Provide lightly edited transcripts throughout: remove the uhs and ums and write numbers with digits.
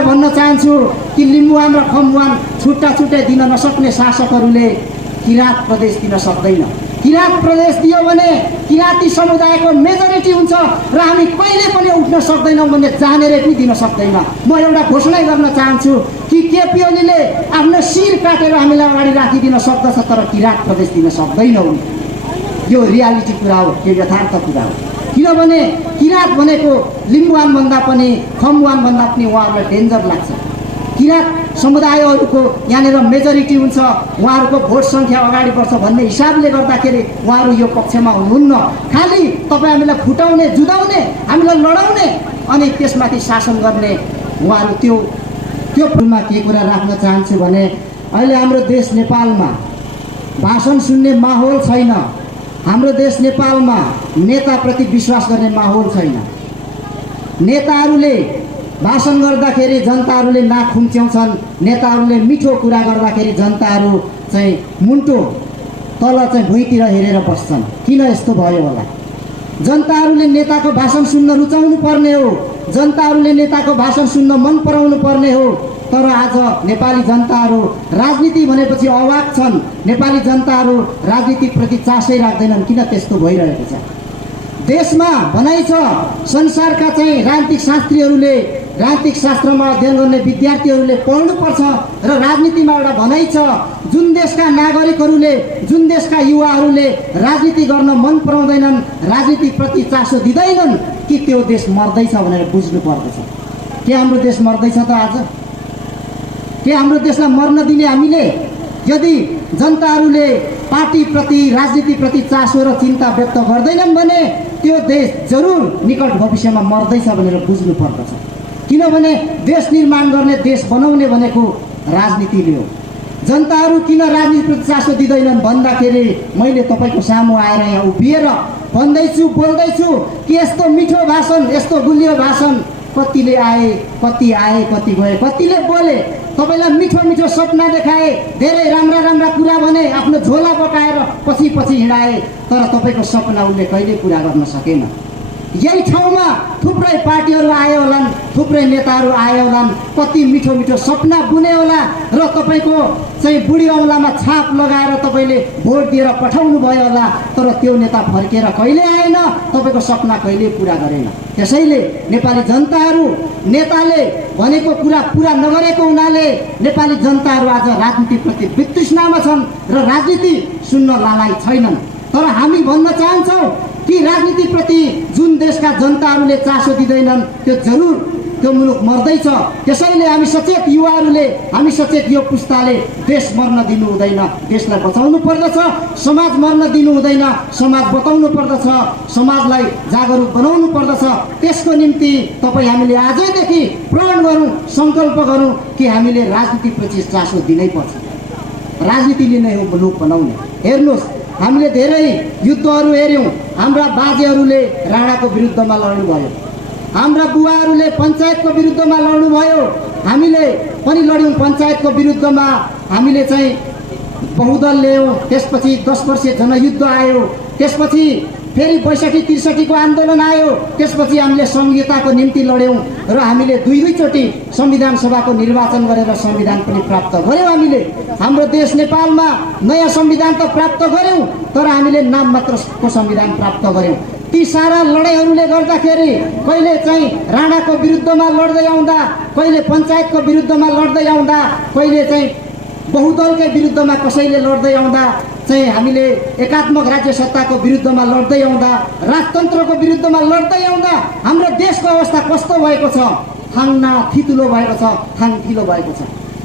यहाँलाई भन्न चाहन्छु कि लिम्बुवान र खम्बुवान छुट्टा छुट्टै दिन नसक्ने शासकहरूले किराँत प्रदेश दिन सक्दैन। किराँत प्रदेश दियो भने किराँती समुदायको मेजोरिटी हुन्छ र हामी कहिले पनि उठ्न सक्दैनौँ भन्ने जानेरै पनि दिन सक्दैन। म एउटा घोषणा गर्न चाहन्छु कि केपी ओलीले आफ्नो शिर काटेर हामीलाई अगाडि राखिदिन सक्दछ, तर किराँत प्रदेश दिन सक्दैनौँ। यो रियालिटी कुरा हो, यो यथार्थ कुरा हो। किनभने किराँत भनेको लिम्बुवान भन्दा पनि खम्बुवान भन्दा पनि उहाँहरूलाई डेन्जर लाग्छ। किराँत समुदायहरूको यहाँनिर मेजोरिटी हुन्छ, उहाँहरूको भोट सङ्ख्या अगाडि बढ्छ भन्ने हिसाबले गर्दाखेरि उहाँहरू यो पक्षमा हुनुहुन्न। खालि तपाईँ हामीलाई फुटाउने, जुदाउने, हामीलाई लडाउने अनि त्यसमाथि शासन गर्ने उहाँहरू त्यो पूर्वमा के कुरा राख्न चाहन्छु भने अहिले हाम्रो देश नेपालमा भाषण सुन्ने माहौल छैन। हाम्रो देश नेपालमा नेताप्रति विश्वास गर्ने माहौल छैन। नेताहरूले भाषण गर्दाखेरि जनताहरूले नाक खुम्च्याउँछन्, नेताहरूले मिठो कुरा गर्दाखेरि जनताहरू चाहिँ मुन्टो तल चाहिँ भुइँतिर हेरेर बस्छन्। किन यस्तो भयो होला? जनताहरूले नेताको भाषण सुन्न रुचाउनु पर्ने हो, जनताहरूले नेताको भाषण सुन्न मन पराउनु पर्ने हो। तर आज नेपाली जनताहरू राजनीति भनेपछि अवाक छन्। नेपाली जनताहरू राजनीतिप्रति चासै राख्दैनन्। किन त्यस्तो भइरहेको छ? देशमा भनाइ छ संसारका चाहिँ राजनीतिक शास्त्रीहरूले, राजनीतिक शास्त्रमा अध्ययन गर्ने विद्यार्थीहरूले पढ्नुपर्छ र राजनीतिमा एउटा भनाइ छ जुन देशका नागरिकहरूले, जुन देशका युवाहरूले राजनीति गर्न मन पराउँदैनन्, राजनीतिप्रति चासो दिँदैनन् कि त्यो देश मर्दैछ भनेर बुझ्नु पर्दछ। के हाम्रो देश मर्दैछ त आज? के हाम्रो देशलाई मर्न दिने हामीले? यदि जनताहरूले पार्टीप्रति, राजनीतिप्रति चासो र चिन्ता व्यक्त गर्दैनन् भने त्यो देश जरुर निकट भविष्यमा मर्दैछ भनेर बुझ्नु पर्दछ। किनभने देश निर्माण गर्ने, देश बनाउने भनेको राजनीतिले हो। जनताहरू किन राजनीतिप्रति चासो दिँदैनन् भन्दाखेरि मैले तपाईँको सामु आएर यहाँ उभिएर भन्दैछु, बोल्दैछु कि यस्तो मिठो भाषण, यस्तो गुलियो भाषण कतिले आए, कति गए, कतिले बोले, तपाईँलाई मिठो मिठो सपना देखाए, धेरै राम्रा राम्रा कुरा भने, आफ्नो झोला बटाएर पछि पछि हिँडाए, तर तपाईँको सपना उसले कहिले पुरा गर्न सकेन। यही ठाउँमा थुप्रै पार्टीहरू आए होलान्, थुप्रै नेताहरू आए होलान्, कति मिठो मिठो सपना बुने होला र तपाईँको चाहिँ बुढी औँलामा छाप लगाएर तपाईँले भोट दिएर पठाउनु भयो होला, तर त्यो नेता फर्केर कहिले आएन, तपाईँको सपना कहिले पुरा गरेन। त्यसैले नेपाली जनताहरू नेताले भनेको कुरा पुरा नगरेको हुनाले नेपाली जनताहरू आज राजनीतिप्रति वितृष्णामा छन् र राजनीति सुन्न लालाई छैनन्। तर हामी भन्न चाहन्छौँ कि राजनीतिप्रति जुन देशका जनताहरूले चासो दिँदैनन् त्यो जरुर त्यो मुलुक मर्दैछ। त्यसैले हामी सचेत युवाहरूले, हामी सचेत यो पुस्ताले देश मर्न दिनु हुँदैन, देशलाई बचाउनु पर्दछ। समाज मर्न दिनु हुँदैन, समाज बचाउनु पर्दछ, समाजलाई जागरुक बनाउनु पर्दछ। त्यसको निम्ति तपाईँ हामीले आजैदेखि प्रण गरौँ, सङ्कल्प गरौँ कि हामीले राजनीतिप्रति चासो दिनै पर्छ। राजनीतिले नै हो मुलुक बनाउने। हेर्नुहोस्, हामीले धेरै युद्धहरू हेऱ्यौँ। हाम्रा बाजेहरूले राणाको विरुद्धमा लड्नुभयो, हाम्रा बुवाहरूले पञ्चायतको विरुद्धमा लड्नुभयो, हामीले पनि लड्यौँ पञ्चायतको विरुद्धमा। हामीले चाहिँ बहुदल ल्यायौँ, त्यसपछि 10 वर्षीय जनयुद्ध आयो, त्यसपछि फेरि 62-63 आन्दोलन आयो, त्यसपछि हामीले संहिताको निम्ति लड्यौँ र हामीले दुई-दुईचोटि संविधान सभाको निर्वाचन गरेर संविधान पनि प्राप्त गऱ्यौँ। हामीले हाम्रो देश नेपालमा नयाँ संविधान त प्राप्त गऱ्यौँ, तर हामीले नाम मात्रको संविधान प्राप्त गऱ्यौँ। ती सारा लडाइँहरूले गर्दाखेरि कहिले चाहिँ राणाको विरुद्धमा लड्दै आउँदा, कहिले पञ्चायतको विरुद्धमा लड्दै आउँदा, कहिले चाहिँ बहुदलकै विरुद्धमा कसैले लड्दै आउँदा, चाहिँ हामीले एकात्मक राज्य सत्ताको विरुद्धमा लड्दै आउँदा, राजतन्त्रको विरुद्धमा लड्दै आउँदा हाम्रो देशको अवस्था कस्तो भएको छ? थाङ्ना थितुलो भएको छ, थाङथिलो भएको छ।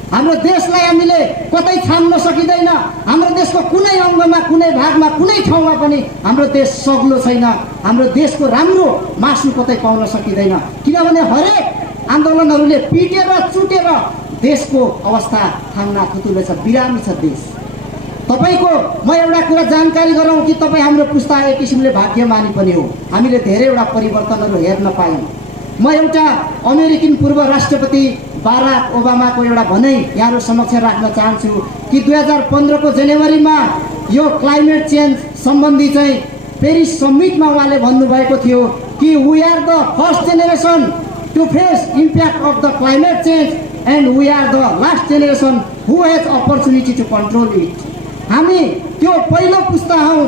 हाम्रो देशलाई हामीले कतै छाम्न सकिँदैन। हाम्रो देशको कुनै अङ्गमा, कुनै भागमा, कुनै ठाउँमा पनि हाम्रो देश सग्लो छैन। हाम्रो देशको राम्रो मासु कतै पाउन सकिँदैन, किनभने हरेक आन्दोलनहरूले पिटेर चुटेर देशको अवस्था थाङ्ना थुतुलो छ, बिरामी छ देश। तपाईँको म एउटा कुरा जानकारी गराउँ कि तपाईँ हाम्रो पुस्ता एक किसिमले भाग्यमानी पनि हो। हामीले धेरैवटा परिवर्तनहरू हेर्न पायौँ। म एउटा अमेरिकन पूर्व राष्ट्रपति बाराक ओबामाको एउटा भनाइ यहाँहरू समक्ष राख्न चाहन्छु कि 2015 को जनवरीमा यो क्लाइमेट चेन्ज सम्बन्धी चाहिँ पेरिस समिटमा उहाँले भन्नुभएको थियो कि we are the first generation to face impact of the climate change, and we are the last generation who has opportunity to control it. हामी त्यो पहिलो पुस्ता हौं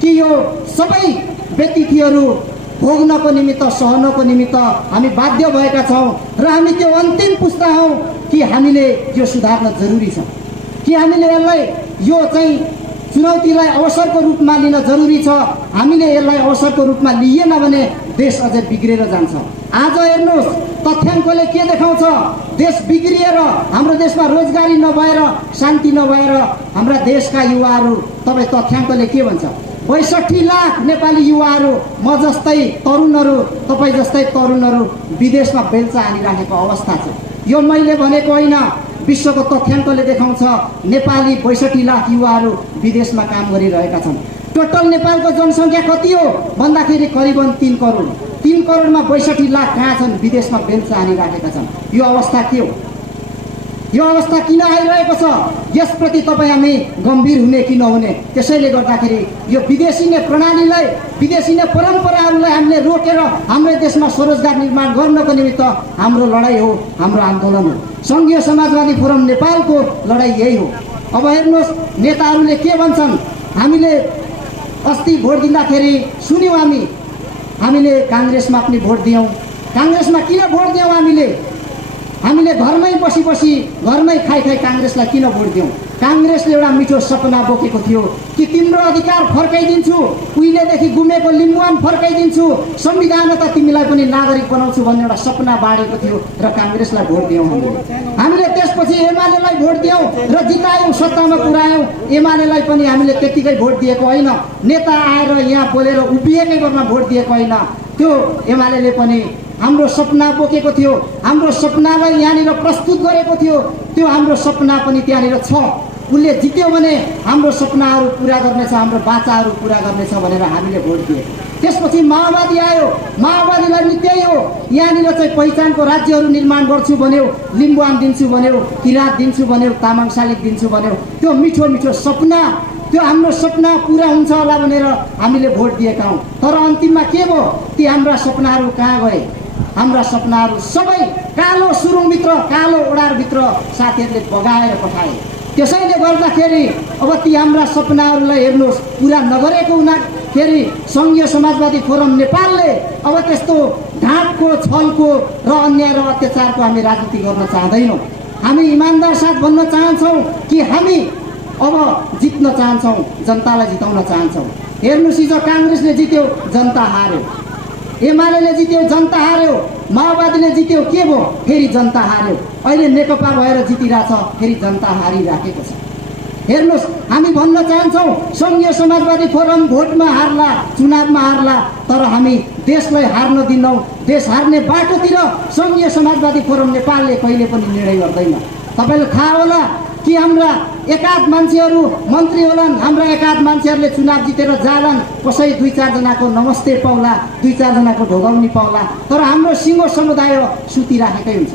कि यो सबै व्यक्तिहरू भोग्नको निमित्त सहनको निमित्त हामी बाध्य भएका छौं र हामी त्यो अन्तिम पुस्ता हौं कि हामीले यो सुधार्न जरुरी छ कि हामीले यसलाई यो चाहिँ चुनौतीलाई अवसरको रूपमा लिन जरुरी छ। हामीले यसलाई अवसरको रूपमा लिएन भने देश अझै बिग्रेर जान्छ। आज हेर्नुहोस् तथ्याङ्कले के देखाउँछ, देश बिग्रिएर हाम्रो देशमा रोजगारी नभएर शान्ति नभएर हाम्रा देशका युवाहरू तपाईँ तथ्याङ्कले के भन्छ 62 लाख नेपाली युवाहरू म जस्तै तरुणहरू तपाईँ जस्तै तरुणहरू विदेशमा बेल्चा हानिराखेको अवस्था छ। यो मैले भनेको होइन, विश्वको तथ्याङ्कले देखाउँछ नेपाली 62 लाख युवाहरू विदेशमा काम गरिरहेका छन्। टोटल नेपालको जनसङ्ख्या कति हो भन्दाखेरि करिबन 3 करोड। 3 करोडमा 62 लाख कहाँ छन्, विदेशमा बेल्चा हानिराखेका छन्। यो अवस्था के हो, यो अवस्था किन आइरहेको छ, यसप्रति तपाईँ हामी गम्भीर हुने कि नहुने। त्यसैले गर्दाखेरि यो विदेशी नै प्रणालीलाई विदेशी नै परम्पराहरूलाई हामीले रोकेर हाम्रो देशमा स्वरोजगार निर्माण गर्नको निमित्त हाम्रो लडाईँ हो, हाम्रो आन्दोलन हो। संघीय समाजवादी फोरम नेपालको लडाईँ यही हो। अब हेर्नुहोस् नेताहरूले के भन्छन्, हामीले अस्ति भोट दिँदाखेरि सुन्यौँ हामीले काङ्ग्रेसमा पनि भोट दियौँ। काङ्ग्रेसमा किन भोट दियौँ, हामीले घरमै बसी घरमै खाइ काङ्ग्रेसलाई किन भोट दियौँ। काङ्ग्रेसले एउटा मिठो सपना बोकेको थियो कि तिम्रो अधिकार फर्काइदिन्छु, उहिलेदेखि गुमेको लिम्बुवान फर्काइदिन्छु, संविधान त तिमीलाई पनि नागरिक बनाउँछु भन्ने एउटा सपना बाँडेको थियो र काङ्ग्रेसलाई भोट दियौँ हामीले। त्यसपछि एमालेलाई भोट दियौँ र जितायौँ, सत्तामा पुर्यायौँ। एमालेलाई पनि हामीले त्यतिकै भोट दिएको होइन, नेता आएर यहाँ बोलेर उभिएकै बेरमा भोट दिएको होइन। त्यो एमालेले पनि हाम्रो सपना बोकेको थियो, हाम्रो सपनालाई यहाँनिर प्रस्तुत गरेको थियो। त्यो हाम्रो सपना पनि त्यहाँनिर छ। उसले जित्यो भने हाम्रो सपनाहरू पुरा गर्नेछ, हाम्रो बाचाहरू पुरा गर्नेछ भनेर हामीले भोट दिए। त्यसपछि माओवादी आयो, माओवादीलाई पनि त्यही हो, यहाँनिर चाहिँ पहिचानको राज्यहरू निर्माण गर्छु भन्यो, लिम्बुवान दिन्छु भन्यो, किराँत दिन्छु भन्यो, तामाङ शालिग दिन्छु भन्यो। त्यो मिठो मिठो सपना, त्यो हाम्रो सपना पुरा हुन्छ होला भनेर हामीले भोट दिएका हौँ। तर अन्तिममा के भयो, ती हाम्रा सपनाहरू कहाँ गए? हाम्रा सपनाहरू सबै कालो सुरुङभित्र, कालो ओडारभित्र साथीहरूले बगाएर पठाए। त्यसैले गर्दाखेरि अब ती हाम्रा सपनाहरूलाई हेर्नुहोस् पुरा नगरेको हुँदाखेरि संघीय समाजवादी फोरम नेपालले अब त्यस्तो ढाँटको, छलको र अन्याय र अत्याचारको हामी राजनीति गर्न चाहँदैनौँ। हामी इमान्दार साथ भन्न चाहन्छौँ कि हामी अब जित्न चाहन्छौँ, जनतालाई जिताउन चाहन्छौँ। हेर्नुहोस् हिजो काङ्ग्रेसले जित्यो, जनता हार्यो। एमालेले जित्यो, जनता हार्यो। माओवादीले जित्यो, के भयो, फेरि जनता हार्यो। अहिले नेकपा भएर जितिरहेछ, फेरि जनता हारिराखेको छ। हेर्नुहोस् हामी भन्न चाहन्छौँ संघीय समाजवादी फोरम भोटमा हार्ला, चुनावमा हार्ला, तर हामी देशलाई हार्न दिन्नौँ। देश हार्ने बाटोतिर संघीय समाजवादी फोरम नेपालले कहिले पनि निर्णय गर्दैन। तपाईँलाई थाहा होला कि हाम्रा एकाध मान्छेहरू मन्त्री होलान्, हाम्रा एकाध मान्छेहरूले चुनाव जितेर जालान्, कसै 2-4 जनाको नमस्ते पाउला, 2-4 जनाको ढोगाउनी पाउला, तर हाम्रो सिङ्गो समुदाय सुतिराखेकै हुन्छ।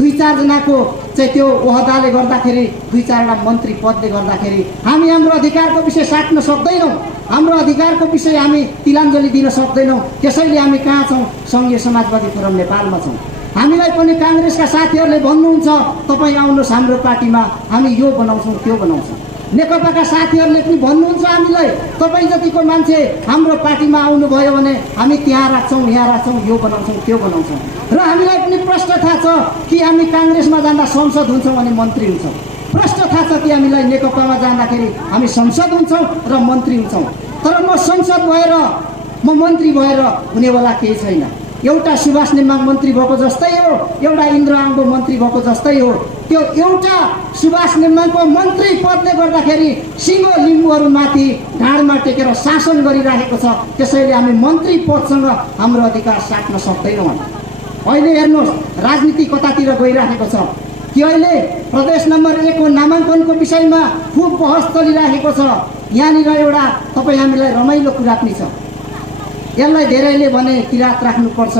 2-4 जनाको चाहिँ त्यो ओहदाले गर्दाखेरि, 2-4 मन्त्री पदले गर्दाखेरि हामी हाम्रो अधिकारको विषय साट्न सक्दैनौँ, हाम्रो अधिकारको विषय हामी तिलाञ्जली दिन सक्दैनौँ। त्यसैले हामी कहाँ छौँ, संघीय समाजवादी फोरम नेपालमा छौँ। हामीलाई पनि काङ्ग्रेसका साथीहरूले भन्नुहुन्छ तपाईँ आउनुहोस् हाम्रो पार्टीमा, हामी यो बनाउँछौँ त्यो बनाउँछौँ। नेकपाका साथीहरूले पनि भन्नुहुन्छ हामीलाई तपाईँ जतिको मान्छे हाम्रो पार्टीमा आउनुभयो भने हामी त्यहाँ राख्छौँ, यहाँ राख्छौँ, यो बनाउँछौँ त्यो बनाउँछौँ। र हामीलाई पनि प्रश्न थाहा छ कि हामी काङ्ग्रेसमा जाँदा संसद हुन्छौँ अनि मन्त्री हुन्छौँ। प्रश्न थाहा छ कि हामीलाई नेकपामा जाँदाखेरि हामी संसद हुन्छौँ र मन्त्री हुन्छौँ। तर म संसद भएर, म मन्त्री भएर हुनेवाला केही छैन। एउटा सुभाष नेमाङ मन्त्री भएको जस्तै हो, एउटा इन्द्र आङ्गो मन्त्री भएको जस्तै हो। त्यो एउटा सुभाष नेमाङको मन्त्री पदले गर्दाखेरि सिङ्गो लिम्बुहरूमाथि ढाडमा टेकेर शासन गरिराखेको छ। त्यसैले हामी मन्त्री पदसँग हाम्रो अधिकार साट्न सक्दैनौँ। अहिले हेर्नुहोस् राजनीति कतातिर गइराखेको छ कि अहिले प्रदेश नम्बर 1 को नामाङ्कनको विषयमा खुब बहस चलिराखेको छ। यहाँनिर एउटा तपाईँ हामीलाई रमाइलो कुरा पनि छ। यसलाई धेरैले भने किराँत राख्नुपर्छ,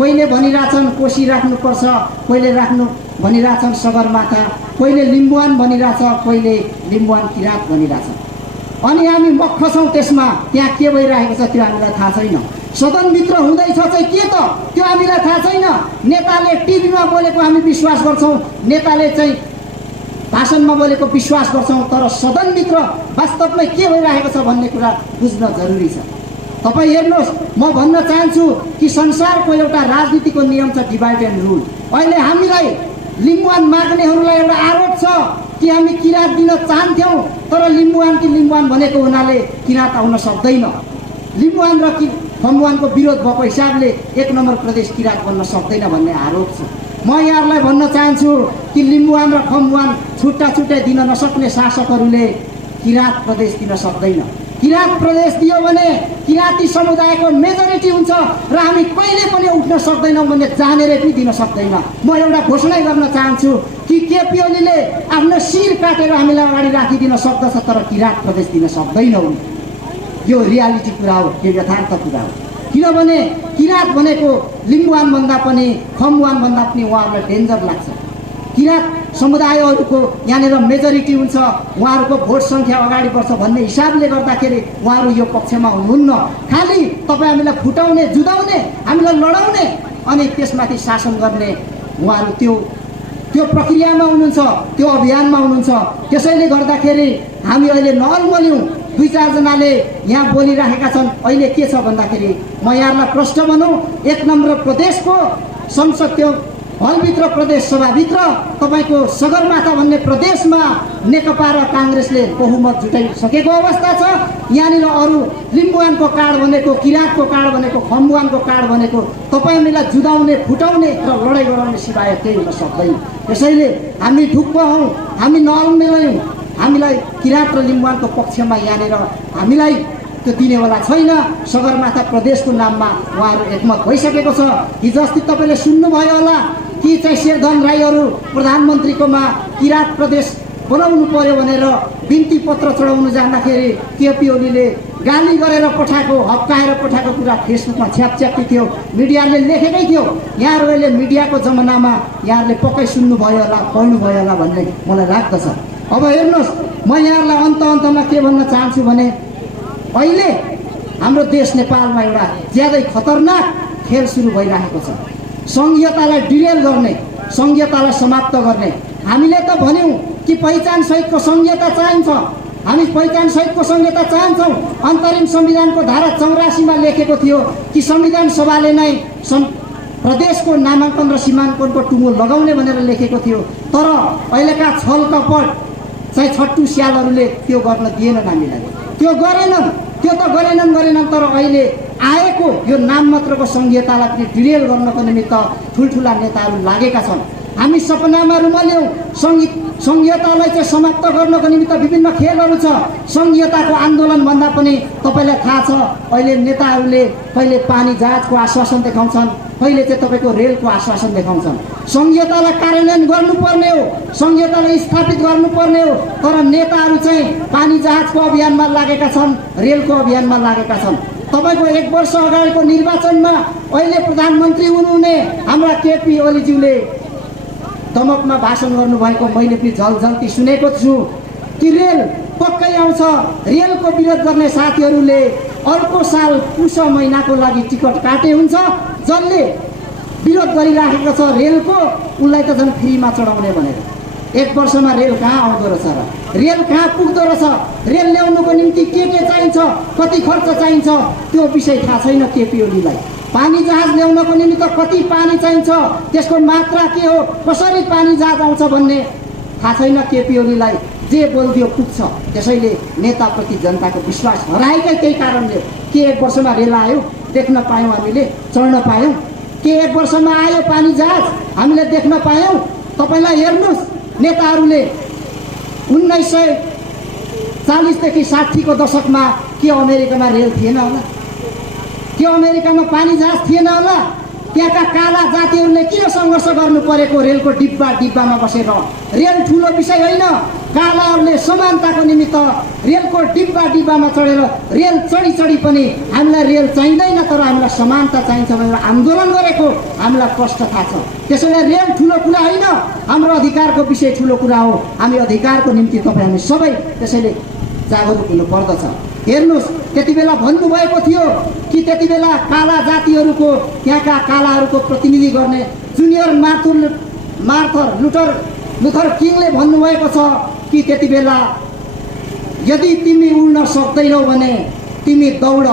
कोहीले भनिरहेछन् कोशी राख्नुपर्छ, कोहीले भनिरहेछन् सगरमाथा, कोहीले लिम्बुवान भनिरहेछ, कोहीले लिम्बुवान किराँत भनिरहेछ। अनि हामी मख छौँ त्यसमा, त्यहाँ के भइरहेको छ त्यो हामीलाई थाहा छैन। सदनभित्र हुँदैछ चाहिँ के त त्यो हामीलाई थाहा छैन। नेताले टिभीमा बोलेको हामी विश्वास गर्छौँ, नेताले चाहिँ भाषणमा बोलेको विश्वास गर्छौँ, तर सदनभित्र वास्तवमै के भइरहेको छ भन्ने कुरा बुझ्न जरुरी छ। तपाईँ हेर्नुहोस्, म भन्न चाहन्छु कि संसारको एउटा राजनीतिको नियम छ डिभाइड एन्ड रुल। अहिले हामीलाई लिम्बुवान माग्नेहरूलाई एउटा आरोप छ कि हामी किरात दिन चाहन्थ्यौँ, तर लिम्बुवान भनेको हुनाले किरात आउन सक्दैन। लिम्बुवान र खम्बुवानको विरोध भएको हिसाबले 1 नम्बर प्रदेश किरात बन्न सक्दैन भन्ने आरोप छ। म यहाँहरूलाई भन्न चाहन्छु कि लिम्बुवान र खम्बुवान छुट्टा छुट्टै दिन नसक्ने शासकहरूले किरात प्रदेश दिन सक्दैन। किरात प्रदेश दियो भने किराती समुदायको मेजोरिटी हुन्छ र हामी कहिले पनि उठ्न सक्दैनौँ भन्ने जानेर पनि दिन सक्दैन। म एउटा घोषणा गर्न चाहन्छु कि केपी ओलीले आफ्नो शिर काटेर हामीलाई अगाडि राखिदिन सक्दछ, तर किरात प्रदेश दिन सक्दैन। यो रियालिटी कुरा हो, यो यथार्थ कुरा हो। किनभने किरात भनेको लिम्बुवान भन्दा पनि खम्बुवान भन्दा पनि उहाँहरूलाई डेन्जर लाग्छ। किरात समुदायहरूको यहाँनिर मेजोरिटी हुन्छ, उहाँहरूको भोट सङ्ख्या अगाडि बढ्छ भन्ने हिसाबले गर्दाखेरि उहाँहरू यो पक्षमा हुनुहुन्न। खालि तपाईँ हामीलाई फुटाउने, जुदाउने, हामीलाई लडाउने अनि त्यसमाथि शासन गर्ने उहाँहरू त्यो प्रक्रियामा हुनुहुन्छ, त्यो अभियानमा हुनुहुन्छ। त्यसैले गर्दाखेरि हामी अहिले नअल्मल्यौँ। 2-4 जनाले यहाँ बोलिरहेका छन्। अहिले के छ भन्दाखेरि म यहाँलाई प्रश्न भनौँ, 1 नम्बर प्रदेशको संसद त्यो हलभित्र प्रदेश सभाभित्र तपाईँको सगरमाथा भन्ने प्रदेशमा नेकपा र काङ्ग्रेसले बहुमत जुटाइसकेको अवस्था छ। यहाँनिर अरू लिम्बुवानको कार्ड भनेको, किरातको कार्ड भनेको, खम्बुवानको कार्ड भनेको तपाईँ हामीलाई जुदाउने, फुटाउने र लडाइँ गराउने सिवाय केही हुन सक्दैन। त्यसैले हामी ढुक्क हौँ, हामी नअल्मल्यौँ। हामीलाई किरात र लिम्बुवानको पक्षमा यहाँनिर हामीलाई त्यो दिनेवाला छैन। सगरमाथा प्रदेशको नाममा उहाँहरू एकमत भइसकेको छ। हिजो अस्ति तपाईँले सुन्नुभयो होला कि चाहिँ शेरधन राईहरू प्रधानमन्त्रीकोमा किरात प्रदेश बनाउनु पर्यो भनेर बिन्ती पत्र चढाउनु जाँदाखेरि केपी ओलीले गाली गरेर पठाएको, हप्काएर पठाएको कुरा फेसबुकमा छ्यापछ्याप्ती थियो, मिडियाले लेखेकै थियो। यहाँहरू अहिले मिडियाको जमानामा यहाँहरूले पक्कै सुन्नुभयो होला, पढ्नुभयो होला भन्ने मलाई लाग्दछ। अब हेर्नुहोस्, म यहाँहरूलाई अन्तमा के भन्न चाहन्छु भने अहिले हाम्रो देश नेपालमा एउटा ज्यादै खतरनाक खेल सुरु भइरहेको छ। सङ्घीयतालाई डिरेल गर्ने, सङ्घीयतालाई समाप्त गर्ने। हामीले त भन्यौँ कि पहिचान सहितको सङ्घीयता चाहिन्छ, हामी पहिचान सहितको सङ्घीयता चाहन्छौँ। अन्तरिम संविधानको धारा 84मा लेखेको थियो कि संविधान सभाले नै प्रदेशको नामाङ्कन र सीमाङ्कनको टुङ्गो लगाउने भनेर लेखेको थियो। तर अहिलेका छल कपट चाहिँ छट्टु स्यालहरूले त्यो गर्न दिएनन् हामीलाई। त्यो गरेनन्। तर अहिले आएको यो नाम मात्रको सङ्घीयतालाई पनि डिरेल गर्नको निमित्त ठुल्ठुला नेताहरू लागेका छन्। हामी सपनामा रुमल्यौँ। सङ्घीयतालाई चाहिँ समाप्त गर्नको निमित्त विभिन्न खेलहरू छ। सङ्घीयताको आन्दोलन भन्दा पनि तपाईँलाई थाहा छ अहिले नेताहरूले कहिले पानी जहाजको आश्वासन देखाउँछन्, कहिले चाहिँ तपाईँको रेलको आश्वासन देखाउँछन्। सङ्घीयतालाई कार्यान्वयन गर्नुपर्ने हो, सङ्घीयतालाई स्थापित गर्नुपर्ने हो, तर नेताहरू चाहिँ पानी जहाजको अभियानमा लागेका छन्, रेलको अभियानमा लागेका छन्। तपाईँको 1 वर्ष अगाडिको निर्वाचनमा अहिले प्रधानमन्त्री हुनुहुने हाम्रा केपी ओलीज्यूले दमकमा भाषण गर्नुभएको मैले पनि झलझल्ती सुनेको छु कि रेल पक्कै आउँछ। रेलको विरोध गर्ने साथीहरूले अर्को साल पुष महिनाको लागि टिकट काटे हुन्छ। जसले विरोध गरिराखेको छ रेलको, उसलाई त झन् फ्रीमा चढाउने भनेर। 1 वर्षमा रेल कहाँ आउँदो रहेछ र? रेल कहाँ पुग्दो रहेछ? रेल ल्याउनुको निम्ति के चाहिन्छ, कति खर्च चाहिन्छ, त्यो विषय थाहा छैन केपी ओलीलाई। पानी जहाज ल्याउनको निमित्त कति पानी चाहिन्छ, त्यसको मात्रा के हो, कसरी पानी जहाज आउँछ भन्ने थाहा छैन केपी ओलीलाई। जे बोलिदियो पुग्छ। त्यसैले नेताप्रति जनताको विश्वास हराएकै त्यही कारणले। के 1 वर्षमा रेल आयो, देख्न पायौँ, हामीले चढ्न पायौँ? के 1 वर्षमा आयो पानी जहाज, हामीले देख्न पायौँ? तपाईँलाई हेर्नुहोस्, नेताहरूले 1940 देखि 60 को दशकमा के अमेरिकामा रेल थिएन होला? के अमेरिकामा पानी जहाज थिएन होला? त्यहाँका काला जातिहरूले किन सङ्घर्ष गर्नु परेको रेलको डिब्बामा बसेर? रेल ठुलो विषय होइन। कालाहरूले समानताको निमित्त रेलको डिब्बामा चढेर रेल चढी पनि हामीलाई रेल चाहिँदैन, तर हामीलाई समानता चाहिन्छ भनेर आन्दोलन गरेको हामीलाई कष्ट थाहा छ। त्यसैले रेल ठुलो कुरा होइन, हाम्रो अधिकारको विषय ठुलो कुरा हो। हामी अधिकारको निम्ति तपाईँ हामी सबै त्यसैले जागरुक हुनु पर्दछ। हेर्नुहोस् त्यति बेला भन्नुभएको थियो कि त्यति बेला काला जातिहरूको त्यहाँका कालाहरूको प्रतिनिधि गर्ने जुनियर लुथर किङले भन्नुभएको छ कि त्यति बेला यदि तिमी उड्न सक्दैनौ भने तिमी दौड,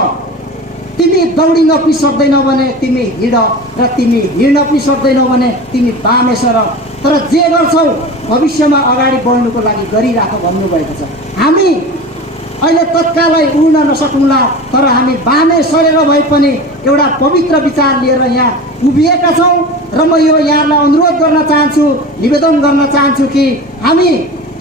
तिमी दौडिन पनि सक्दैनौ भने तिमी हिँड, र तिमी हिँड्न पनि सक्दैनौ भने तिमी बामे सर, तर जे गर्छौ भविष्यमा अगाडि बढ्नुको लागि गरिराख भन्नुभएको छ। हामी अहिले तत्कालै उड्न नसकौँला, तर हामी बामे सरेर भए पनि एउटा पवित्र विचार लिएर यहाँ उभिएका छौँ। र म यो यहाँलाई अनुरोध गर्न चाहन्छु, निवेदन गर्न चाहन्छु कि हामी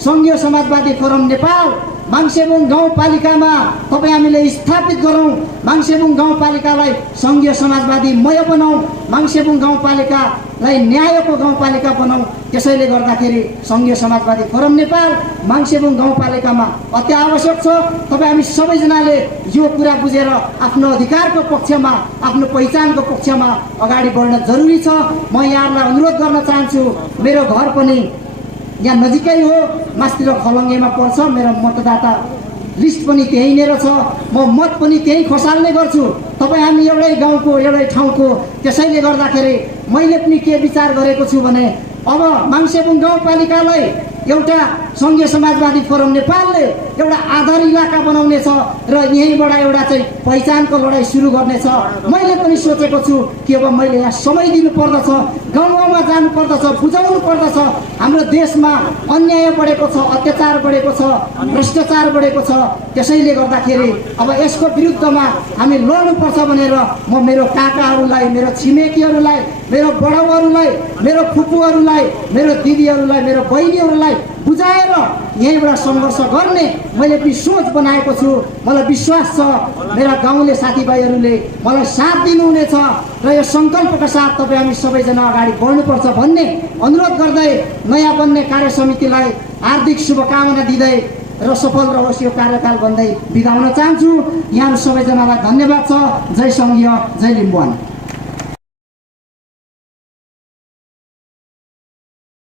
सङ्घीय समाजवादी फोरम नेपाल माङ्सेबुङ गाउँपालिकामा तपाईँ हामीले स्थापित गरौँ। माङ्सेबुङ गाउँपालिकालाई सङ्घीय समाजवादीमय बनाऊ, माङ्सेबुङ गाउँपालिकालाई न्यायको गाउँपालिका बनाऊ। त्यसैले गर्दाखेरि सङ्घीय समाजवादी फोरम नेपाल माङ्सेबुङ गाउँपालिकामा अति आवश्यक छ। तपाईँ हामी सबैजनाले यो कुरा बुझेर आफ्नो अधिकारको पक्षमा, आफ्नो पहिचानको पक्षमा अगाडि बढ्न जरुरी छ। म यहाँहरूलाई अनुरोध गर्न चाहन्छु, मेरो घर पनि यहाँ नजिकै हो, मास्तिर खलङ्गेमा पर्छ। मेरो मतदाता लिस्ट पनि त्यहीँनिर छ, म मत पनि त्यहीँ खसाल्ने गर्छु। तपाईँ हामी एउटै गाउँको, एउटै ठाउँको। त्यसैले गर्दाखेरि मैले पनि के विचार गरेको छु भने अब माङ्सेबुङ गाउँपालिकालाई एउटा सङ्घीय समाजवादी फोरम नेपालले एउटा आधार इलाका बनाउनेछ र यहीँबाट एउटा चाहिँ पहिचानको लडाइँ सुरु गर्नेछ। मैले पनि सोचेको छु कि अब मैले यहाँ समय दिनु पर्दछ, गाउँ गाउँमा जानु पर्दछ, बुझाउनु पर्दछ। हाम्रो देशमा अन्याय बढेको छ, अत्याचार बढेको छ, भ्रष्टाचार बढेको छ। त्यसैले गर्दाखेरि अब यसको विरुद्धमा हामी लड्नुपर्छ भनेर म मेरो काकाहरूलाई, मेरो छिमेकीहरूलाई, मेरो बडाउहरूलाई, मेरो फुपूहरूलाई, मेरो दिदीहरूलाई, मेरो बहिनीहरूलाई बुझाएर यहीँबाट सङ्घर्ष गर्ने मैले पनि सोच बनाएको छु। मलाई विश्वास छ मेरा गाउँले साथीभाइहरूले मलाई साथ दिनुहुनेछ र यो सङ्कल्पका साथ तपाईँ हामी सबैजना अगाडि बढ्नुपर्छ भन्ने अनुरोध गर्दै नयाँ बन्ने कार्य समितिलाई हार्दिक शुभकामना दिँदै र सफल रहोस् यो कार्यकाल भन्दै बिदा हुन चाहन्छु। यहाँहरू सबैजनालाई धन्यवाद छ। जय सङ्घीय, जय लिम्बुवान।